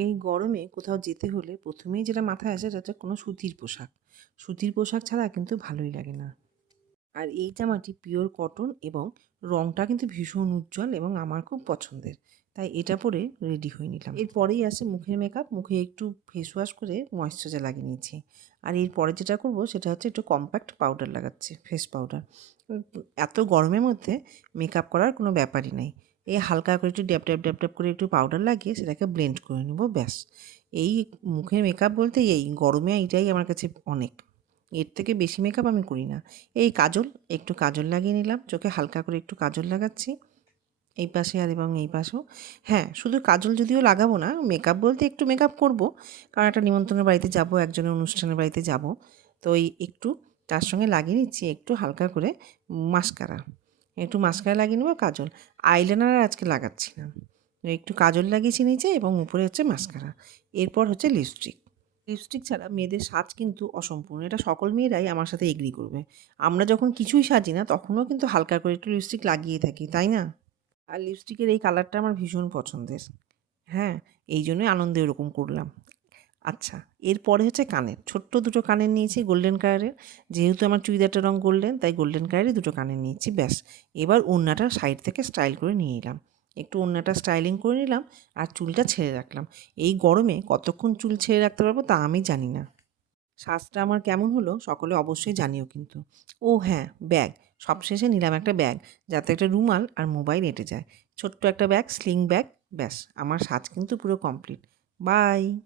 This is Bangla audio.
এই গরমে কোথাও যেতে হলে প্রথমেই যেটা মাথায় আসে সেটা হচ্ছে কোনো সুতির পোশাক। সুতির পোশাক ছাড়া কিন্তু ভালোই লাগে না। আর এই জামাটি পিওর কটন এবং রংটা কিন্তু ভীষণ উজ্জ্বল এবং আমার খুব পছন্দের। তাই এটা পরে রেডি হয়ে নিলাম। এরপরেই আসে মুখের মেকআপ। মুখে একটু ফেস ওয়াশ করে ময়েশ্চারাইজার লাগিয়ে নিয়েছি। আর এরপরে যেটা করব সেটা হচ্ছে একটু কম্প্যাক্ট পাউডার লাগাচ্ছি, ফেস পাউডার। এত গরমের মধ্যে মেকআপ করার কোনো ব্যাপারই নাই। এই হালকা করে একটু ড্যাব ড্যাব ড্যাব ড্যাব করে একটু পাউডার লাগিয়ে সেটাকে ব্লেন্ড করে নেব, ব্যাস। এই মুখের মেকআপ বলতে এই গরমে এইটাই আমার কাছে অনেক। এর থেকে বেশি মেকআপ আমি করি না। এই কাজল, একটু কাজল লাগিয়ে নিলাম, চোখে হালকা করে একটু কাজল লাগাচ্ছি এই পাশে আর এবং এই পাশেও। হ্যাঁ, শুধু কাজল যদিও লাগাবো না, মেকআপ বলতে একটু মেকআপ করব, কারণ একটা নিমন্ত্রণের বাড়িতে যাব, একজনের অনুষ্ঠানের বাড়িতে যাব। তো এই একটু তার সঙ্গে লাগিয়ে নিচ্ছি একটু হালকা করে মাস্কারা। একটু মাস্কারা লাগিয়ে নেবো, কাজল। আইলাইনার আর আজকে লাগাচ্ছি না। একটু কাজল লাগিয়েছি নিচে এবং উপরে হচ্ছে মাস্কারা। এরপর হচ্ছে লিপস্টিক। লিপস্টিক ছাড়া মেয়েদের সাজ কিন্তু অসম্পূর্ণ। এটা সকল মেয়েরাই আমার সাথে এগ্রি করবে। আমরা যখন কিছুই সাজি না তখনও কিন্তু হালকা করে একটু লিপস্টিক লাগিয়ে থাকি, তাই না? আর লিপস্টিকের এই কালারটা আমার ভীষণ পছন্দের। হ্যাঁ, এই জন্যই আনন্দে ওরকম করলাম। আচ্ছা, এরপরে হচ্ছে কানের। ছোট্ট দুটো কানের নিয়েছি গোল্ডেন কালারের। যেহেতু আমার চুড়িদারটার রঙ গোল্ডেন, তাই গোল্ডেন কালারেরই দুটো কানের নিয়েছি, ব্যাস। এবার ওড়নাটা সাইড থেকে স্টাইল করে নিয়ে নিলাম। একটু ওড়নাটা স্টাইলিং করে নিলাম আর চুলটা ছেড়ে রাখলাম। এই গরমে কতক্ষণ চুল ছেড়ে রাখতে পারবো তা আমি জানি না। সাজটা আমার কেমন হলো সকলে অবশ্যই জানিও কিন্তু। ও হ্যাঁ, ব্যাগ। সবশেষে নিলাম একটা ব্যাগ, যাতে একটা রুমাল আর মোবাইল এঁটে যায়। ছোট্ট একটা ব্যাগ, স্লিং ব্যাগ, ব্যাস। আমার সাজ কিন্তু পুরো কমপ্লিট। বাই।